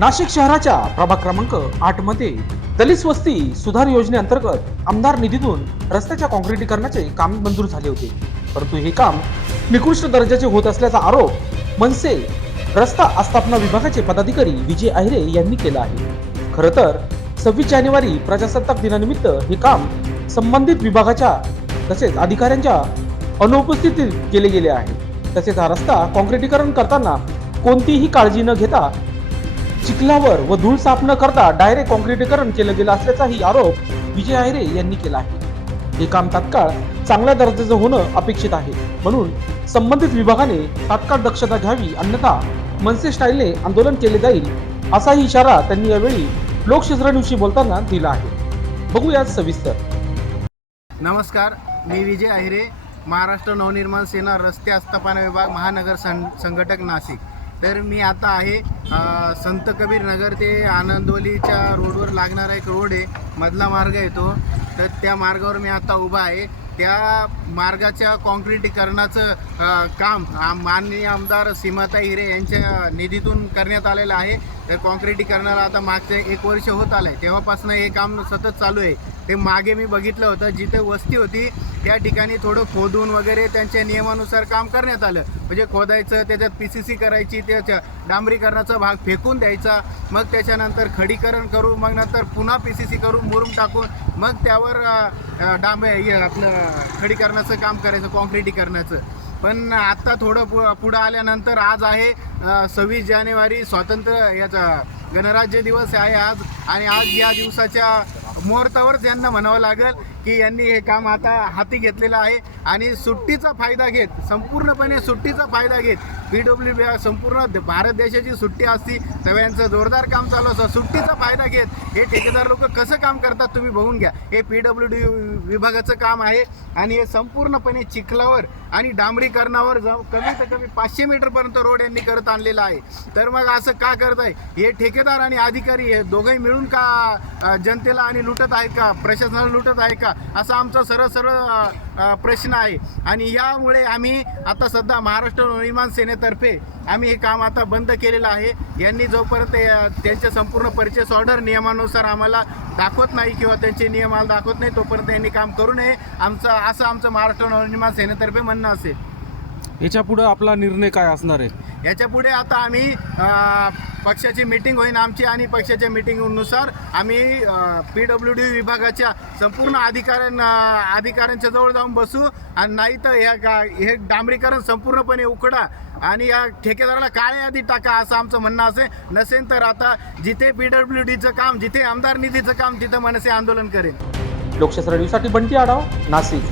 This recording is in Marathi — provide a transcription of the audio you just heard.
नाशिक शहराच्या प्रभाग क्रमांक आठमध्ये दलित वस्ती सुधार योजनेअंतर्गत आमदार निधीतून रस्त्याच्या काँक्रिटीकरणाचे काम मंजूर झाले होते. परंतु हे काम निकृष्ट दर्जाचे होत असल्याचा आरोप मनसे रस्ता आस्थापना विभागाचे पदाधिकारी विजय आहिरे यांनी केला आहे. खरं तर सव्वीस जानेवारी प्रजासत्ताक दिनानिमित्त हे काम संबंधित विभागाच्या तसेच अधिकाऱ्यांच्या अनुपस्थितीत केले गेले आहे. तसेच हा रस्ता काँक्रिटीकरण करताना कोणतीही काळजी न घेता चिखलावर व धूळ साफ न करता डायरेक्ट कॉन्क्रिटीकरण केलं गेलं असल्याचाही आरोप विजय आहिरे यांनी केला आहे. हे काम तात्काळ चांगल्या दर्जाचं होणं अपेक्षित आहे. म्हणून संबंधित विभागाने तात्काळ दक्षता घ्यावी अन्यथा मनसे स्टाईलने आंदोलन केले जाईल असाही इशारा त्यांनी यावेळी लोकशिजरणविषयी बोलताना दिला आहे. बघूयात सविस्तर. नमस्कार मी विजय आहिरे महाराष्ट्र नवनिर्माण सेना रस्ते आस्थापना विभाग महानगर सं संघटक नाशिक. तर मी आता आहे संत कबीर नगर ते आनंदवलीच्या रोडवर लागणारा एक रोड आहे. मधला मार्ग आहे तो. तर त्या मार्गावर मी आता उभा आहे. त्या मार्गाच्या काँक्रीटीकरणाचं काम माननीय आमदार सीमाता हिरे यांच्या निधीतून करण्यात आलेलं आहे. तर काँक्रीटीकरणाला आता मागचे एक वर्ष होत आलं आहे तेव्हापासून हे काम सतत चालू आहे. ते मागे मी बघितलं होतं जिथे वस्ती होती त्या ठिकाणी थोडं खोदून वगैरे त्यांच्या नियमानुसार काम करण्यात आलं. म्हणजे खोदायचं त्याच्यात पी सी सी करायची त्याच्या डांबरीकरणाचा भाग फेकून द्यायचा. मग त्याच्यानंतर खडीकरण करू मग नंतर पुन्हा पी सी सी करून मुरुम टाकून मग त्यावर अ, डांब हे आपलं खडीकरणाचं काम करायचं कॉन्क्रिटीकरणाचं पण आत्ता थोडं पु पुढं आल्यानंतर आज आहे सव्वीस जानेवारी स्वातंत्र्य याचा गणराज्य दिवस आहे आज. आणि आज या दिवसाच्या मुहूर्तावरच त्यांना म्हणावं लागेल की यांनी हे काम आता हाती घेतलेलं आहे आणि सुट्टीचा फायदा घेत संपूर्णपणे सुट्टीचा फायदा घेत पी डब्ल्यू बी संपूर्ण भारत देशाची सुट्टी असती सगळ्यांचं जोरदार काम चालू असतं. सुट्टीचा फायदा घेत हे ठेकेदार लोक कसं काम करतात तुम्ही बघून घ्या. हे पी डब्ल्यू डी विभागाचं काम आहे आणि हे संपूर्णपणे चिखलावर आणि डांबरीकरणावर जाऊ कमी तर कमी पाचशे मीटरपर्यंत रोड यांनी करत आणलेला आहे. तर मग असं का करत आहे हे ठेकेदार आणि अधिकारी हे दोघंही मिळून का जनतेला आणि लुटत आहे का? प्रशासनाला लुटत आहे का? असा आमचा सरळ सरळ प्रश्न आहे. आणि यामुळे आम्ही आता सध्या महाराष्ट्र नवनिर्माण सेनेतर्फे आम्ही हे काम आता बंद केलेलं आहे. यांनी जोपर्यंत त्यांचे संपूर्ण परचेस ऑर्डर नियमानुसार आम्हाला दाखवत नाही किंवा त्यांचे नियम आम्हाला दाखवत नाही तोपर्यंत यांनी काम करू नये. आमचं असं आमचं महाराष्ट्र नवनिर्माण सेनेतर्फे म्हणणं असेल. याच्यापुढे आपला निर्णय काय असणार आहे? याच्यापुढे आता आम्ही पक्षाची मिटिंग होईन आमची आणि पक्षाच्या मिटिंगनुसार आम्ही पी डब्ल्यू डी विभागाच्या संपूर्ण अधिकाऱ्यां अधिकाऱ्यांच्या जवळ जाऊन बसू आणि नाही तर ह्या गा हे डांबरीकरण संपूर्णपणे उकडा आणि या ठेकेदाराला काळे आधी टाका असं आमचं म्हणणं असेल. नसेल तर आता जिथे पी डब्ल्यू डीचं काम जिथे आमदार निधीचं काम तिथं मनसे आंदोलन करेल लोकशास्त्र न्यूजसाठी बंटी आढाव नाशिक.